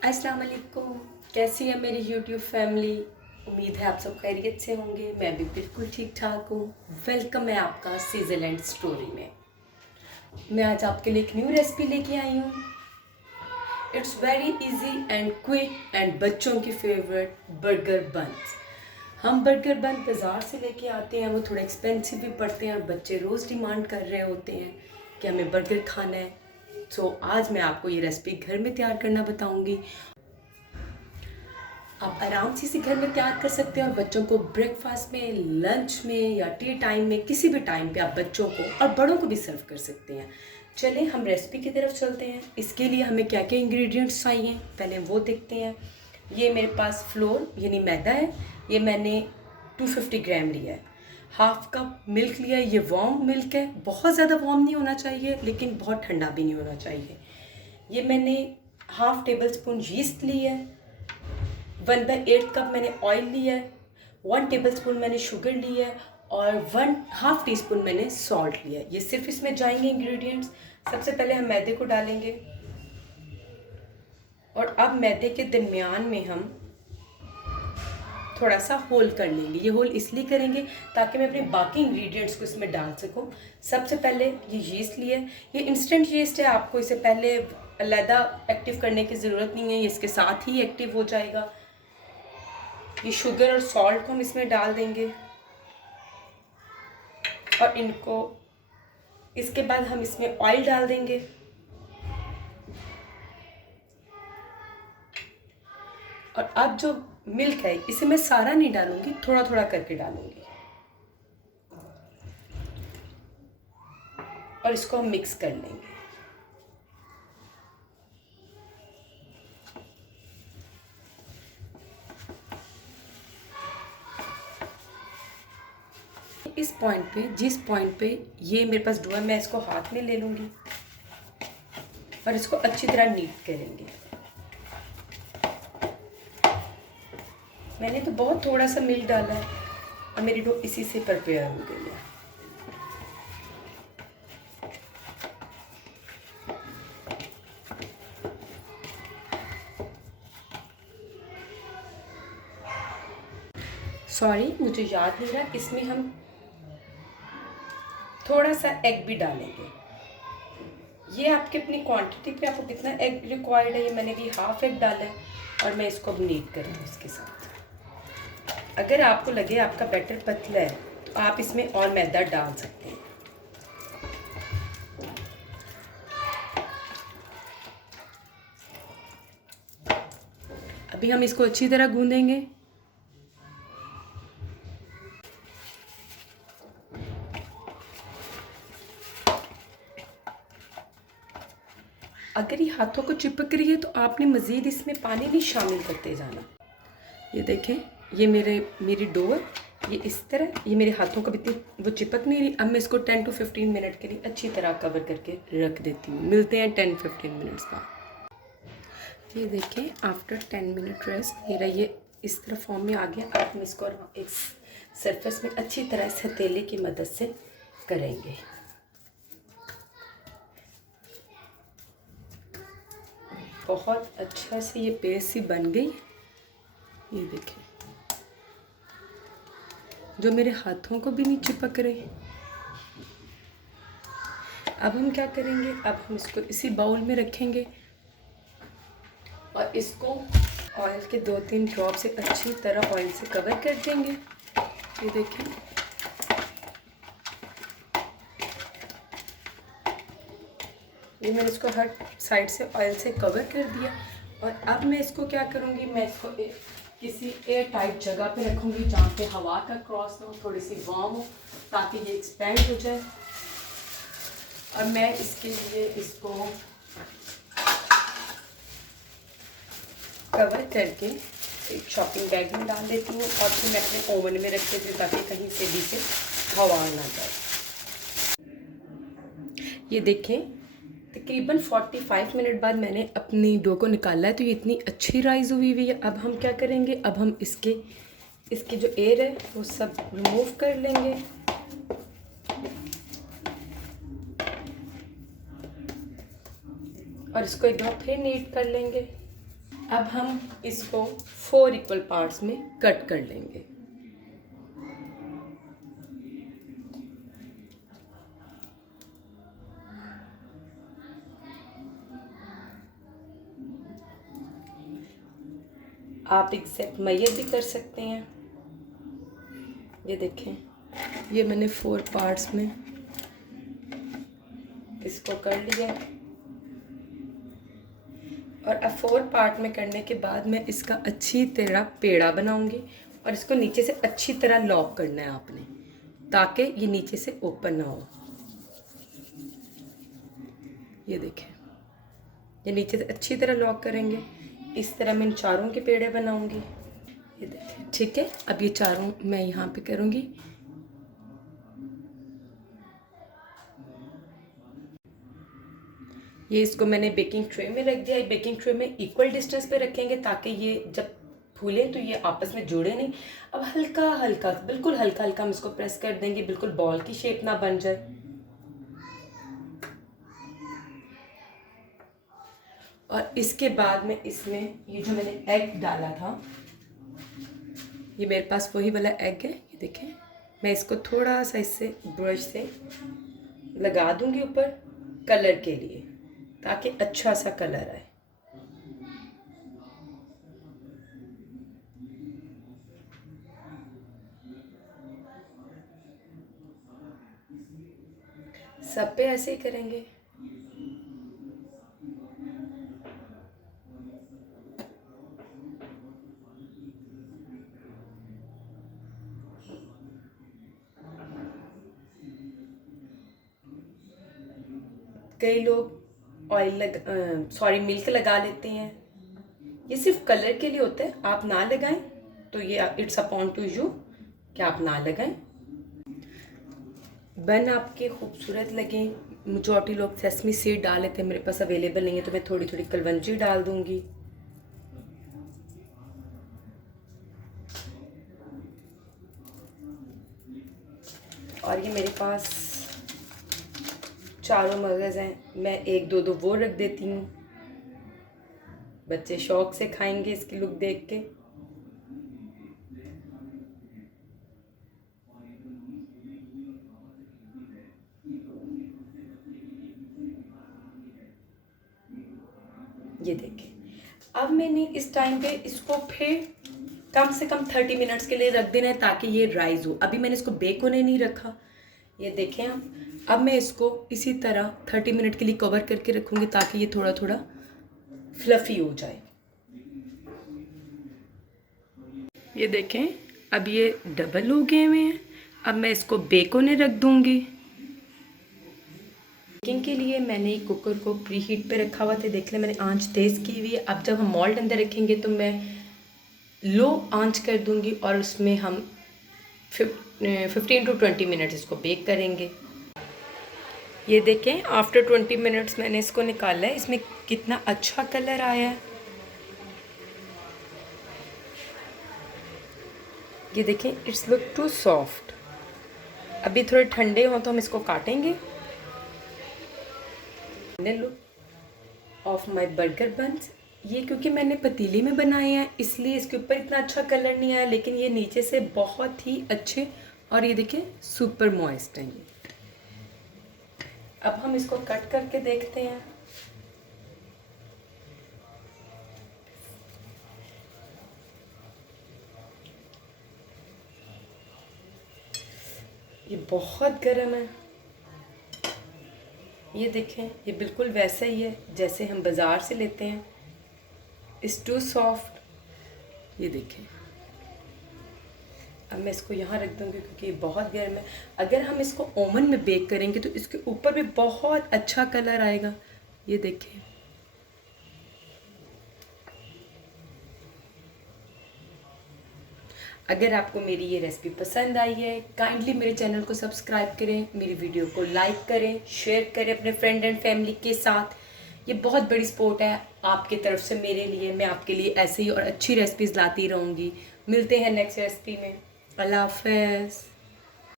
अस्सलाम वालेकुम। कैसी है मेरी यूट्यूब फैमिली। उम्मीद है आप सब खैरियत से होंगे। मैं भी बिल्कुल ठीक ठाक हूँ। वेलकम है आपका सीजरलैंड स्टोरी में। मैं आज आपके लिए एक न्यू रेसिपी लेके आई हूँ। It's very easy and quick and बच्चों की फेवरेट बर्गर बन्स। हम बर्गर बन बाज़ार से लेके आते हैं, वो थोड़े एक्सपेंसिव भी पड़ते हैं और बच्चे रोज़ डिमांड कर रहे होते हैं कि हमें बर्गर खाना है। सो आज मैं आपको ये रेसिपी घर में तैयार करना बताऊंगी। आप आराम से इसे घर में तैयार कर सकते हैं और बच्चों को ब्रेकफास्ट में, लंच में या टी टाइम में, किसी भी टाइम पे आप बच्चों को और बड़ों को भी सर्व कर सकते हैं। चलिए हम रेसिपी की तरफ चलते हैं। इसके लिए हमें क्या क्या इंग्रेडिएंट्स चाहिए पहले वो देखते हैं। ये मेरे पास फ्लोर यानी मैदा है। ये मैंने 250 ग्राम लिया है। हाफ कप मिल्क लिया है। ये वार्म मिल्क है, बहुत ज़्यादा वार्म नहीं होना चाहिए लेकिन बहुत ठंडा भी नहीं होना चाहिए। ये मैंने हाफ टेबल स्पून यीस्ट ली है। 1/8 कप मैंने ऑयल लिया है। 1 टेबल स्पून मैंने शुगर ली है और 1/2 टी स्पून मैंने सॉल्ट लिया है। ये सिर्फ इसमें जाएंगे इंग्रेडिएंट्स। सबसे पहले हम मैदे को डालेंगे और अब मैदे के दरमियान में हम थोड़ा सा होल कर लेंगे। ये होल इसलिए करेंगे ताकि मैं अपने बाकी इंग्रेडिएंट्स को इसमें डाल सकूं। सबसे पहले ये यीस्ट लिया है। ये इंस्टेंट यीस्ट है, आपको इसे पहले अलहदा एक्टिव करने की ज़रूरत नहीं है, ये इसके साथ ही एक्टिव हो जाएगा। ये शुगर और सॉल्ट को हम इसमें डाल देंगे और इनको, इसके बाद हम इसमें ऑयल डाल देंगे और अब जो मिल्क है इसे मैं सारा नहीं डालूंगी, थोड़ा थोड़ा करके डालूंगी और इसको हम मिक्स कर लेंगे। इस पॉइंट पे, जिस पॉइंट पे ये मेरे पास डो है, मैं इसको हाथ में ले लूँगी और इसको अच्छी तरह नीट करेंगे। मैंने तो बहुत थोड़ा सा मिल्क डाला है और मेरी डो इसी से प्रिपेयर हो गई है। सॉरी, मुझे याद नहीं रहा, इसमें हम थोड़ा सा एग भी डालेंगे। ये आपके अपनी क्वांटिटी पे आपको कितना एग रिक्वायर्ड है, ये मैंने भी हाफ एग डाला है और मैं इसको अब नीट करूँगी इसके साथ। अगर आपको लगे आपका बैटर पतला है तो आप इसमें और मैदा डाल सकते हैं। अभी हम इसको अच्छी तरह गूंदेंगे। अगर ये हाथों को चिपक रही है तो आपने मज़ीद इसमें पानी नहीं शामिल करते जाना। ये देखें, ये मेरी डो है, ये इस तरह, ये मेरे हाथों को भी वो चिपक नहीं रही। अब मैं इसको 10 to 15 मिनट के लिए अच्छी तरह कवर करके रख देती हूँ। मिलते हैं 10-15 मिनट्स बाद। ये देखें, आफ्टर 10 मिनट रेस्ट मेरा ये इस तरह फॉर्म में आ गया। अब हम इसको एक सरफेस में अच्छी तरह से हथेली की मदद से करेंगे। बहुत अच्छा से ये पेस्ट सी बन गई। ये देखें, जो मेरे हाथों को भी नहीं चिपक रहे। अब हम क्या करेंगे, अब हम इसको इसी बाउल में रखेंगे और इसको ऑयल के 2-3 ड्रॉप से अच्छी तरह ऑयल से कवर कर देंगे। ये देखें, ये मैंने इसको हर साइड से ऑयल से कवर कर दिया और अब मैं इसको क्या करूँगी, मैं इसको किसी एयर टाइट जगह पे रखूँगी जहाँ पे हवा का क्रॉस ना हो, थोड़ी सी वार्म हो ताकि ये एक्सपेंड हो जाए। और मैं इसके लिए इसको कवर करके एक शॉपिंग बैग में डाल देती हूँ और फिर मैं अपने ओवन में रख देती हूँ ताकि कहीं से भी से हवा ना जाए। ये देखें, तकरीबन 45 मिनट बाद मैंने अपनी डो को निकाला है तो ये इतनी अच्छी राइज़ हुई है। अब हम क्या करेंगे, अब हम इसके जो एयर है वो सब रिमूव कर लेंगे और इसको एक बार फिर नीट कर लेंगे। अब हम इसको 4 इक्वल पार्ट्स में कट कर लेंगे। आप एग्जैक्ट मैयर भी कर सकते हैं। ये देखें, ये मैंने 4 पार्ट्स में इसको कर लिया। और अब 4 पार्ट में करने के बाद मैं इसका अच्छी तरह पेड़ा बनाऊंगी और इसको नीचे से अच्छी तरह लॉक करना है आपने, ताकि ये नीचे से ओपन ना हो। ये देखें, ये नीचे से अच्छी तरह लॉक करेंगे। इस तरह मैं इन चारों के पेड़े बनाऊंगी। ये देखें, ठीक है। अब ये चारों मैं यहाँ पे करूँगी। ये इसको मैंने बेकिंग ट्रे में रख दिया है। बेकिंग ट्रे में इक्वल डिस्टेंस पे रखेंगे ताकि ये जब फूले तो ये आपस में जुड़े नहीं। अब हल्का हल्का, बिल्कुल हल्का हल्का हम इसको प्रेस कर देंगे, बिल्कुल बॉल की शेप ना बन जाए। और इसके बाद में इसमें ये जो मैंने एग डाला था, ये मेरे पास वही वाला एग है। ये देखें, मैं इसको थोड़ा सा इससे ब्रश से लगा दूंगी ऊपर कलर के लिए, ताकि अच्छा सा कलर आए। सब पे ऐसे ही करेंगे। कई लोग मिल्क लगा लेते हैं। ये सिर्फ कलर के लिए होता है, आप ना लगाएं तो ये इट्स अपॉन टू यू कि आप ना लगाएं। बन आपके खूबसूरत लगे। मेजॉरिटी लोग सेसमी सीड डाल लेते हैं, मेरे पास अवेलेबल नहीं है तो मैं थोड़ी थोड़ी कलवंजी डाल दूंगी। और ये मेरे पास चारों मगज़ हैं, मैं 1-2 वो रख देती हूँ। बच्चे शौक से खाएंगे इसकी लुक देख के। ये देखें, अब मैंने इस टाइम पे इसको फिर कम से कम 30 मिनट्स के लिए रख देना है ताकि ये राइज हो। अभी मैंने इसको बेक होने नहीं रखा। ये देखें आप, अब मैं इसको इसी तरह 30 मिनट के लिए कवर करके रखूँगी ताकि ये थोड़ा थोड़ा फ्लफ़ी हो जाए। ये देखें, अब ये डबल हो गए हुए हैं। अब मैं इसको बेक होने रख दूँगी। बेकिंग के लिए मैंने कुकर को प्री हीट पे रखा हुआ था। देख लें, मैंने आंच तेज़ की हुई है। अब जब हम मोल्ड अंदर रखेंगे तो मैं लो आंच कर दूँगी और उसमें हम 15 to 20 मिनट्स इसको बेक करेंगे। ये देखें, आफ्टर 20 मिनट्स मैंने इसको निकाला है। इसमें कितना अच्छा कलर आया है। ये देखें, इट्स लुक टू सॉफ्ट। अभी थोड़े ठंडे हों तो हम इसको काटेंगे। Look of my burger buns. ये क्योंकि मैंने पतीले में बनाए हैं इसलिए इसके ऊपर इतना अच्छा कलर नहीं आया, लेकिन ये नीचे से बहुत ही अच्छे और ये देखिए सुपर मॉइस्ट हैं ये। अब हम इसको कट करके देखते हैं। ये बहुत गर्म है। ये देखें, ये बिल्कुल वैसा ही है जैसे हम बाज़ार से लेते हैं। It's too soft. ये देखें, अब मैं इसको यहाँ रख दूँगी क्योंकि ये बहुत गर्म है। अगर हम इसको ओवन में बेक करेंगे तो इसके ऊपर भी बहुत अच्छा कलर आएगा। ये देखें, अगर आपको मेरी ये रेसिपी पसंद आई है, काइंडली मेरे चैनल को सब्सक्राइब करें, मेरी वीडियो को लाइक करें, शेयर करें अपने फ्रेंड एंड फैमिली के साथ। ये बहुत बड़ी सपोर्ट है आपकी तरफ से मेरे लिए। मैं आपके लिए ऐसे ही और अच्छी रेसिपीज़ लाती रहूँगी। मिलते हैं नेक्स्ट रेसिपी में। अल्लाह हाफ़िज़।